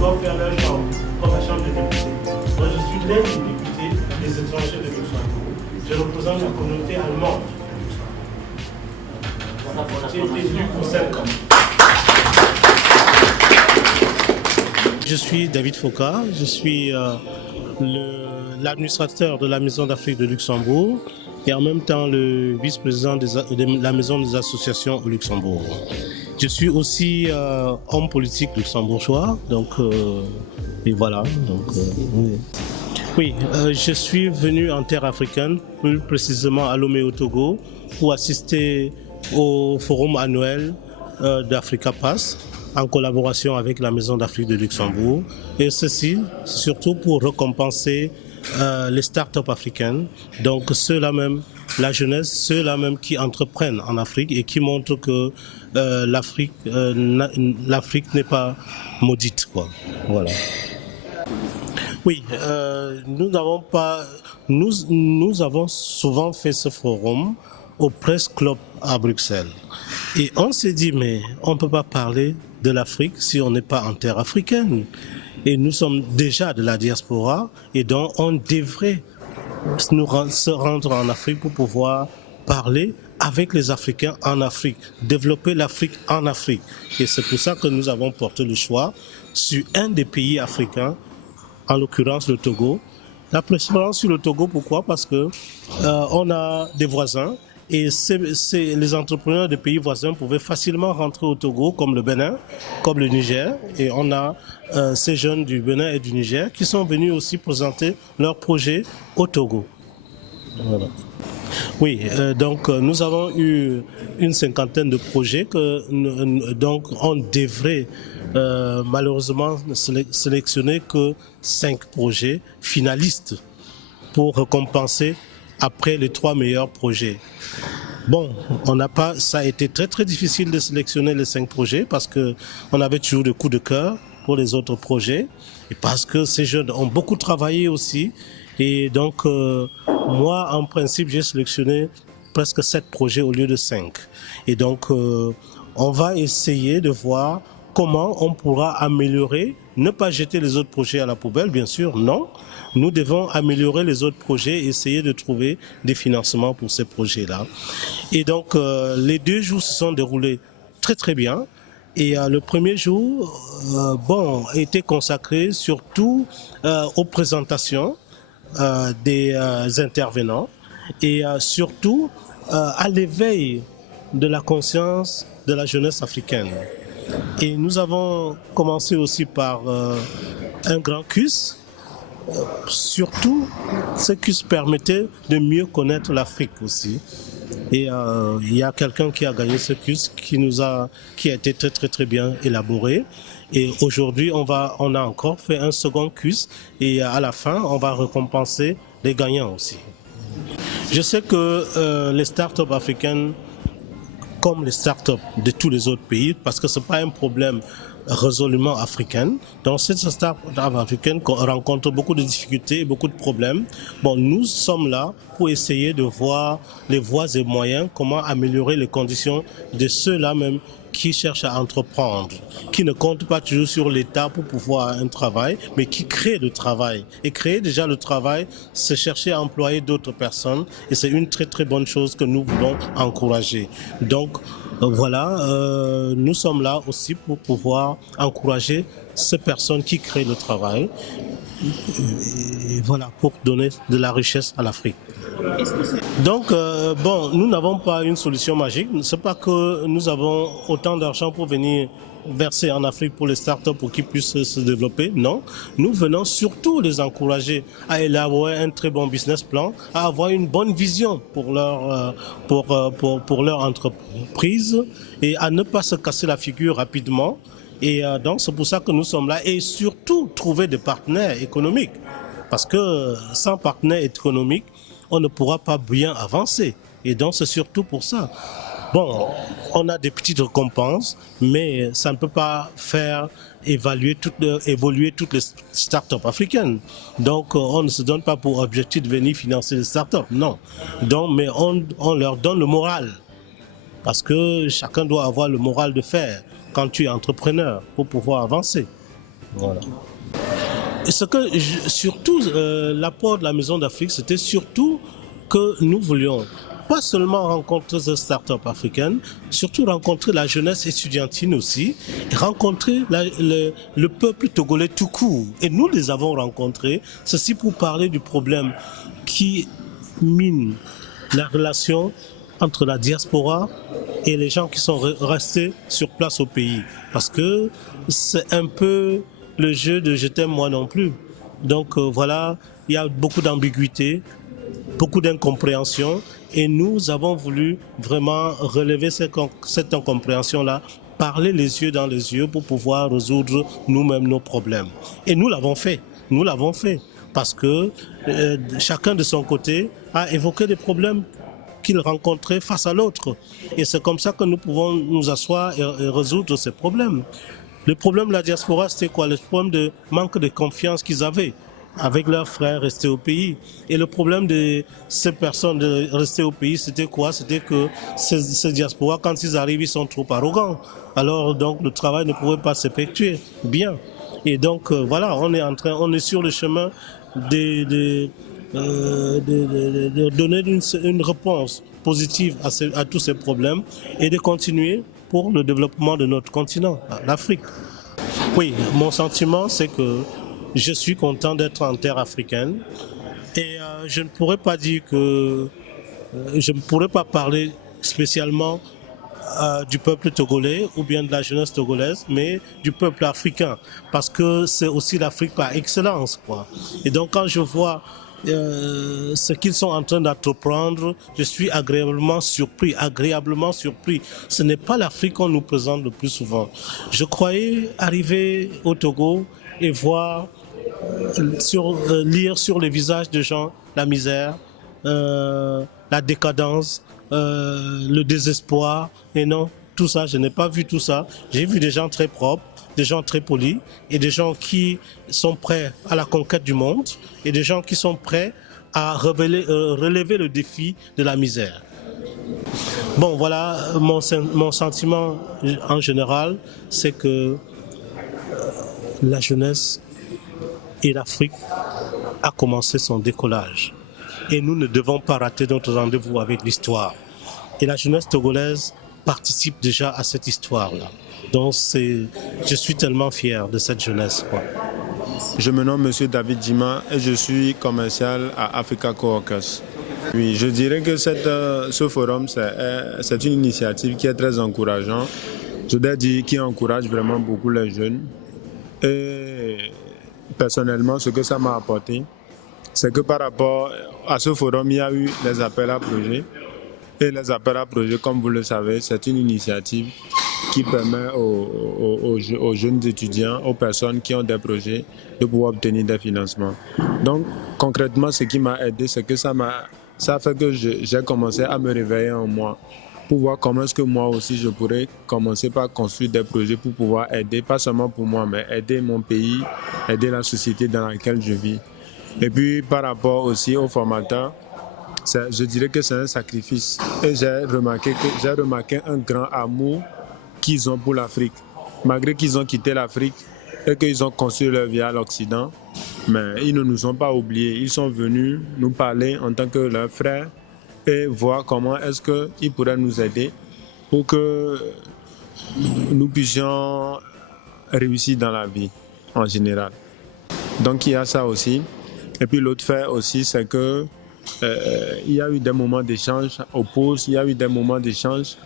doivent faire leur chambre, comme la chambre des députés. Moi, je suis l'aide député des étrangers de Luxembourg. Je représente la communauté allemande. J'ai été élu pour 5 ans. Je suis David Foka, je suis l'administrateur de la Maison d'Afrique de Luxembourg et en même temps le vice-président de la Maison des associations au Luxembourg. Je suis aussi homme politique luxembourgeois, donc et voilà. Donc, oui, je suis venu en terre africaine, plus précisément à Lomé au Togo, pour assister au forum annuel d'Africa Pass, en collaboration avec la Maison d'Afrique de Luxembourg, et ceci surtout pour récompenser les start-up africaines, donc ceux-là même, la jeunesse, ceux-là même qui entreprennent en Afrique et qui montrent que l'Afrique n'est pas maudite, quoi. Voilà. Oui, nous avons souvent fait ce forum au Press Club à Bruxelles. Et on s'est dit, mais on ne peut pas parler de l'Afrique si on n'est pas en terre africaine. Et nous sommes déjà de la diaspora, et donc on devrait se rendre en Afrique pour pouvoir parler avec les Africains en Afrique, développer l'Afrique en Afrique. Et c'est pour ça que nous avons porté le choix sur un des pays africains, en l'occurrence le Togo. La préférence sur le Togo, pourquoi? Parce que on a des voisins, et les entrepreneurs des pays voisins pouvaient facilement rentrer au Togo, comme le Bénin, comme le Niger. Et on a ces jeunes du Bénin et du Niger qui sont venus aussi présenter leurs projets au Togo. Voilà. Oui, donc nous avons eu une cinquantaine de projets que donc on devrait malheureusement sélectionner que 5 projets finalistes pour récompenser après les 3 meilleurs projets. Bon, ça a été très très difficile de sélectionner les 5 projets parce que on avait toujours des coups de cœur pour les autres projets et parce que ces jeunes ont beaucoup travaillé aussi. Et donc, moi, en principe, j'ai sélectionné presque 7 projets au lieu de 5. Et donc, on va essayer de voir comment on pourra améliorer, ne pas jeter les autres projets à la poubelle, bien sûr, non. Nous devons améliorer les autres projets et essayer de trouver des financements pour ces projets-là. Et donc, les 2 jours se sont déroulés très très bien. Et le premier jour, était consacré surtout aux présentations des intervenants et surtout à l'éveil de la conscience de la jeunesse africaine. Et nous avons commencé aussi par un grand quiz. Surtout, ce quiz permettait de mieux connaître l'Afrique aussi. Et il y a quelqu'un qui a gagné ce quiz qui a été très très très bien élaboré. Et aujourd'hui, on a encore fait un second quiz et à la fin, on va récompenser les gagnants aussi. Je sais que les startups africaines, comme les startups de tous les autres pays, parce que ce n'est pas un problème résolument africain. Dans cette start-up africaine, on rencontre beaucoup de difficultés et beaucoup de problèmes. Bon, nous sommes là pour essayer de voir les voies et moyens, comment améliorer les conditions de ceux-là même qui cherchent à entreprendre, qui ne comptent pas toujours sur l'État pour pouvoir un travail, mais qui créent le travail. Et créer déjà le travail, c'est chercher à employer d'autres personnes, et c'est une très très bonne chose que nous voulons encourager. Donc voilà, nous sommes là aussi pour pouvoir encourager ces personnes qui créent le travail, et voilà, pour donner de la richesse à l'Afrique. Donc, bon, nous n'avons pas une solution magique. Ce n'est pas que nous avons autant d'argent pour venir verser en Afrique pour les startups pour qu'ils puissent se développer. Non, nous venons surtout les encourager à élaborer un très bon business plan, à avoir une bonne vision pour leur entreprise et à ne pas se casser la figure rapidement. Et donc, c'est pour ça que nous sommes là et surtout trouver des partenaires économiques. Parce que sans partenaires économiques, on ne pourra pas bien avancer. Et donc, c'est surtout pour ça. Bon, on a des petites récompenses, mais ça ne peut pas faire évoluer toutes les startups africaines. Donc, on ne se donne pas pour objectif de venir financer les startups, non. Donc, mais on leur donne le moral. Parce que chacun doit avoir le moral de faire quand tu es entrepreneur pour pouvoir avancer. Voilà. Et ce que, surtout, l'apport de la Maison d'Afrique, c'était surtout que nous voulions pas seulement rencontrer ces startups africaines, surtout rencontrer la jeunesse étudiantine aussi, et rencontrer le peuple togolais tout court. Et nous les avons rencontrés, ceci pour parler du problème qui mine la relation entre la diaspora et les gens qui sont restés sur place au pays. Parce que c'est un peu le jeu de « je t'aime moi non plus ». Donc voilà, il y a beaucoup d'ambiguïté, beaucoup d'incompréhension et nous avons voulu vraiment relever cette incompréhension-là, parler les yeux dans les yeux pour pouvoir résoudre nous-mêmes nos problèmes. Et nous l'avons fait, parce que chacun de son côté a évoqué des problèmes qu'il rencontrait face à l'autre. Et c'est comme ça que nous pouvons nous asseoir et résoudre ces problèmes. Le problème de la diaspora, c'était quoi? Le problème de manque de confiance qu'ils avaient avec leurs frères restés au pays. Et le problème de ces personnes de rester au pays, c'était quoi? C'était que ces diasporas, quand ils arrivent, ils sont trop arrogants. Alors, donc, le travail ne pouvait pas s'effectuer bien. Et donc, voilà, on est sur le chemin de donner une réponse positive à tous ces problèmes et de continuer pour le développement de notre continent, l'Afrique. Oui, mon sentiment, c'est que je suis content d'être en terre africaine et je ne pourrais pas dire que je ne pourrais pas parler spécialement du peuple togolais ou bien de la jeunesse togolaise, mais du peuple africain, parce que c'est aussi l'Afrique par excellence, quoi. Et donc quand je vois ce qu'ils sont en train d'entreprendre, je suis agréablement surpris. Ce n'est pas l'Afrique qu'on nous présente le plus souvent. Je croyais arriver au Togo et voir, lire sur les visages des gens la misère, la décadence, le désespoir, et non, tout ça, je n'ai pas vu tout ça. J'ai vu des gens très propres, des gens très polis et des gens qui sont prêts à la conquête du monde et des gens qui sont prêts à relever le défi de la misère. Bon, voilà, mon sentiment en général, c'est que la jeunesse et l'Afrique a commencé son décollage. Et nous ne devons pas rater notre rendez-vous avec l'histoire. Et la jeunesse togolaise participe déjà à cette histoire-là. Donc je suis tellement fier de cette jeunesse, quoi. Je me nomme M. David Djima et je suis commercial à Africa Coworkers. Oui, je dirais que ce forum, c'est une initiative qui est très encourageante. Je dois dire qui encourage vraiment beaucoup les jeunes. Et personnellement, ce que ça m'a apporté, c'est que par rapport à ce forum, il y a eu les appels à projets. Et les appels à projets, comme vous le savez, c'est une initiative qui permet aux jeunes étudiants, aux personnes qui ont des projets, de pouvoir obtenir des financements. Donc, concrètement, ce qui m'a aidé, c'est que ça ça fait que j'ai commencé à me réveiller en moi pour voir comment est-ce que moi aussi je pourrais commencer par construire des projets pour pouvoir aider, pas seulement pour moi, mais aider mon pays, aider la société dans laquelle je vis. Et puis par rapport aussi aux formateurs, je dirais que c'est un sacrifice. Et j'ai remarqué un grand amour qu'ils ont pour l'Afrique. Malgré qu'ils ont quitté l'Afrique et qu'ils ont construit leur vie à l'Occident, mais ils ne nous ont pas oubliés. Ils sont venus nous parler en tant que leurs frères et voir comment est-ce qu'ils pourraient nous aider pour que nous puissions réussir dans la vie en général. Donc il y a ça aussi. Et puis l'autre fait aussi, c'est que il y a eu des moments d'échange aux pauses, il y a eu des moments d'échange.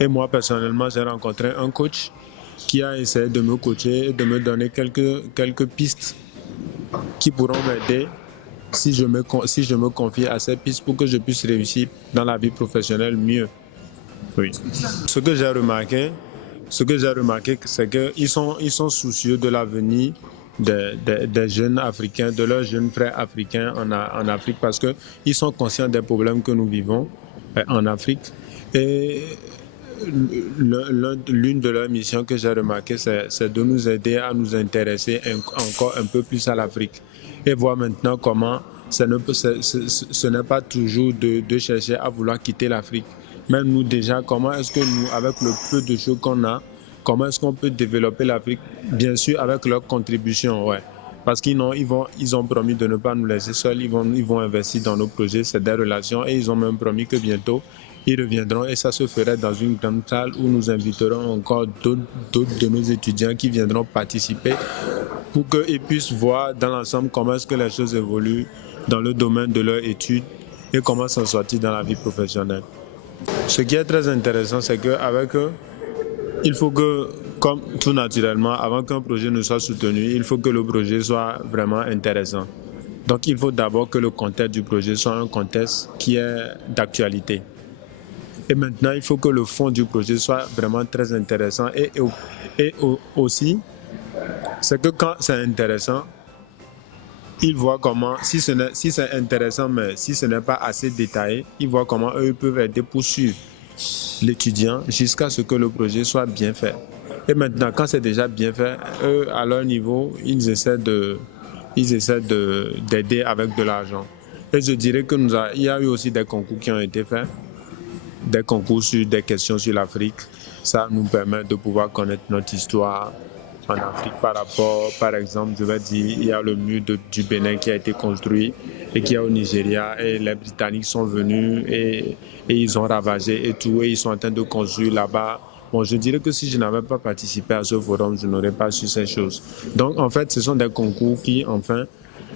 Et moi, personnellement, j'ai rencontré un coach qui a essayé de me coacher et de me donner quelques pistes qui pourront m'aider si je me confie à ces pistes pour que je puisse réussir dans la vie professionnelle mieux. Oui. Ce que j'ai remarqué, c'est qu'ils sont soucieux de l'avenir des jeunes Africains, de leurs jeunes frères africains en Afrique, parce qu'ils sont conscients des problèmes que nous vivons en Afrique. Et l'une de leurs missions que j'ai remarqué, c'est de nous aider à nous intéresser encore un peu plus à l'Afrique et voir maintenant comment ce n'est pas toujours de chercher à vouloir quitter l'Afrique. Même nous déjà, comment est-ce que nous, avec le peu de choses qu'on a, comment est-ce qu'on peut développer l'Afrique, bien sûr avec leur contribution, ouais. Parce qu'ils ont promis de ne pas nous laisser seuls, ils vont investir dans nos projets, c'est des relations, et ils ont même promis que bientôt, ils reviendront et ça se ferait dans une grande salle où nous inviterons encore d'autres de nos étudiants qui viendront participer pour qu'ils puissent voir dans l'ensemble comment est-ce que les choses évoluent dans le domaine de leur étude et comment s'en sortir dans la vie professionnelle. Ce qui est très intéressant, c'est qu'avec eux, il faut que, comme tout naturellement, avant qu'un projet ne soit soutenu, il faut que le projet soit vraiment intéressant. Donc il faut d'abord que le contexte du projet soit un contexte qui est d'actualité. Et maintenant, il faut que le fond du projet soit vraiment très intéressant. Et aussi, c'est que quand c'est intéressant, ils voient comment, si c'est intéressant, mais si ce n'est pas assez détaillé, ils voient comment eux peuvent aider pour suivre l'étudiant jusqu'à ce que le projet soit bien fait. Et maintenant, quand c'est déjà bien fait, eux, à leur niveau, ils essaient d'aider avec de l'argent. Et je dirais qu'il y a eu aussi des concours qui ont été faits, des concours sur des questions sur l'Afrique. Ça nous permet de pouvoir connaître notre histoire en Afrique par rapport, par exemple, je vais dire, il y a le mur du Bénin qui a été construit et qui est au Nigeria et les Britanniques sont venus et ils ont ravagé et tout et ils sont en train de construire là-bas. Bon, je dirais que si je n'avais pas participé à ce forum, je n'aurais pas su ces choses. Donc, en fait, ce sont des concours qui, enfin,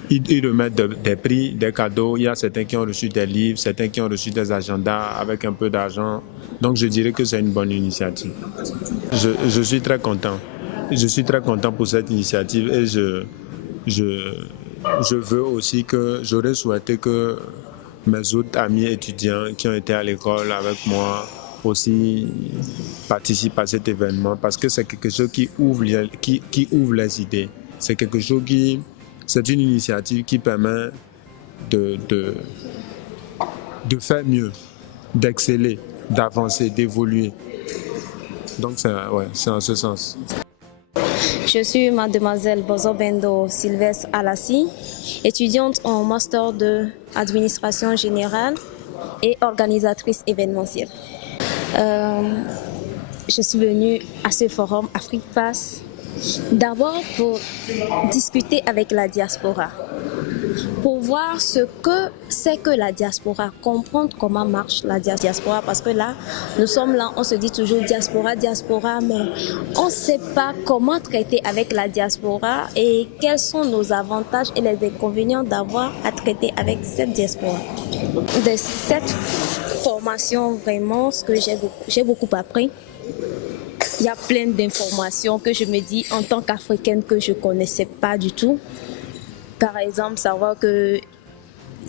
ils remettent des prix, des cadeaux. Il y a certains qui ont reçu des livres, certains qui ont reçu des agendas avec un peu d'argent. Donc, je dirais que c'est une bonne initiative. Je suis très content. Je suis très content pour cette initiative et je veux aussi que j'aurais souhaité que mes autres amis étudiants qui ont été à l'école avec moi aussi participent à cet événement parce que c'est quelque chose qui ouvre les idées. C'est quelque chose c'est une initiative qui permet de faire mieux, d'exceller, d'avancer, d'évoluer. Donc c'est en ce sens. Je suis mademoiselle Bozobendo Sylvestre Alassi, étudiante en master de administration générale et organisatrice événementielle. Je suis venue à ce forum Afrique Passe d'abord pour discuter avec la diaspora, pour voir ce que c'est que la diaspora, comprendre comment marche la diaspora, parce que là, nous sommes là, on se dit toujours diaspora, mais on ne sait pas comment traiter avec la diaspora et quels sont nos avantages et les inconvénients d'avoir à traiter avec cette diaspora. De cette formation, vraiment, ce que j'ai beaucoup appris. Il y a plein d'informations que je me dis en tant qu'Africaine que je ne connaissais pas du tout. Par exemple, savoir que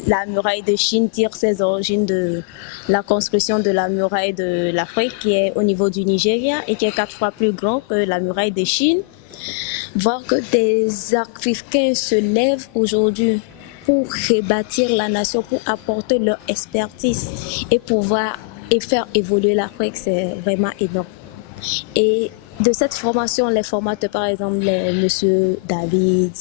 la muraille de Chine tire ses origines de la construction de la muraille de l'Afrique qui est au niveau du Nigeria et qui est 4 fois plus grand que la muraille de Chine. Voir que des Africains se lèvent aujourd'hui pour rebâtir la nation, pour apporter leur expertise et faire évoluer l'Afrique, c'est vraiment énorme. Et de cette formation, les formateurs, par exemple, Monsieur David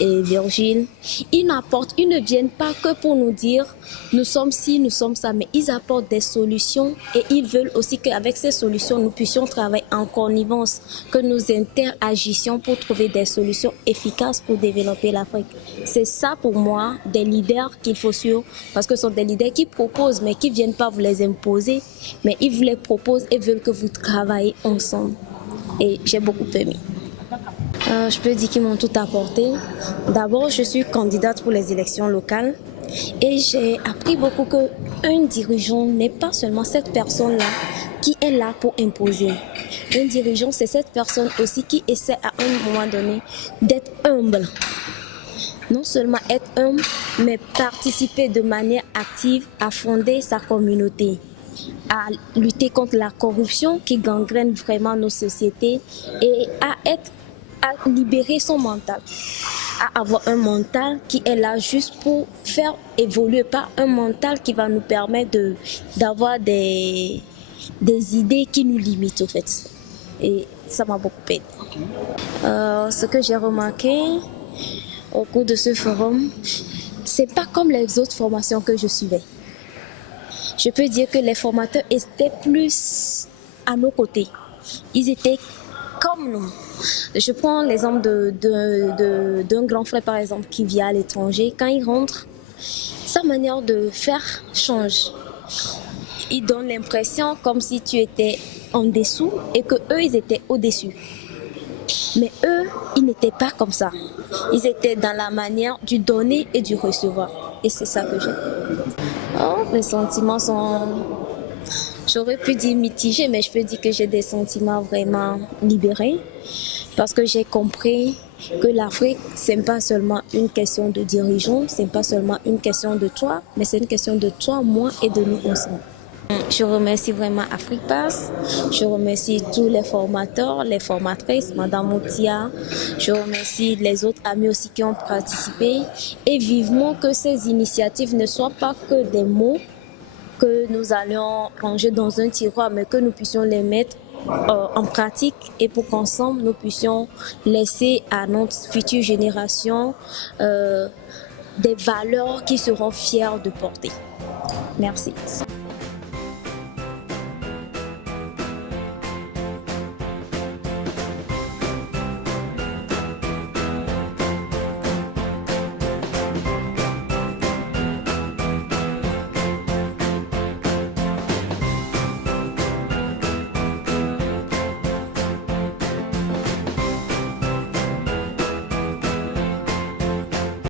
et Virgile, ils ne viennent pas que pour nous dire nous sommes ci, nous sommes ça, mais ils apportent des solutions et ils veulent aussi qu'avec ces solutions, nous puissions travailler en connivence, que nous interagissions pour trouver des solutions efficaces pour développer l'Afrique. C'est ça pour moi, des leaders qu'il faut suivre, parce que ce sont des leaders qui proposent, mais qui ne viennent pas vous les imposer, mais ils vous les proposent et veulent que vous travaillez ensemble. Et j'ai beaucoup aimé. Je peux dire qu'ils m'ont tout apporté. D'abord, je suis candidate pour les élections locales et j'ai appris beaucoup qu'un dirigeant n'est pas seulement cette personne-là qui est là pour imposer. Un dirigeant, c'est cette personne aussi qui essaie à un moment donné d'être humble. Non seulement être humble, mais participer de manière active à fonder sa communauté, à lutter contre la corruption qui gangrène vraiment nos sociétés et à libérer son mental, à avoir un mental qui est là juste pour faire évoluer, pas un mental qui va nous permettre d'avoir des idées qui nous limitent au fait. Et ça m'a beaucoup aidé. Ce que j'ai remarqué au cours de ce forum, c'est pas comme les autres formations que je suivais. Je peux dire que les formateurs étaient plus à nos côtés. Ils étaient comme nous. Je prends l'exemple d'un grand frère, par exemple, qui vit à l'étranger. Quand il rentre, sa manière de faire change. Il donne l'impression comme si tu étais en dessous et que eux, ils étaient au-dessus. Mais eux, ils n'étaient pas comme ça. Ils étaient dans la manière du donner et du recevoir. Et c'est ça que j'aime. Les sentiments sont, j'aurais pu dire mitigés, mais je peux dire que j'ai des sentiments vraiment libérés parce que j'ai compris que l'Afrique, ce n'est pas seulement une question de dirigeants, ce n'est pas seulement une question de toi, mais c'est une question de toi, moi et de nous ensemble. Je remercie vraiment AfriPass, je remercie tous les formateurs, les formatrices, Madame Moutia, je remercie les autres amis aussi qui ont participé et vivement que ces initiatives ne soient pas que des mots que nous allions ranger dans un tiroir, mais que nous puissions les mettre en pratique et pour qu'ensemble nous puissions laisser à notre future génération des valeurs qui seront fiers de porter. Merci.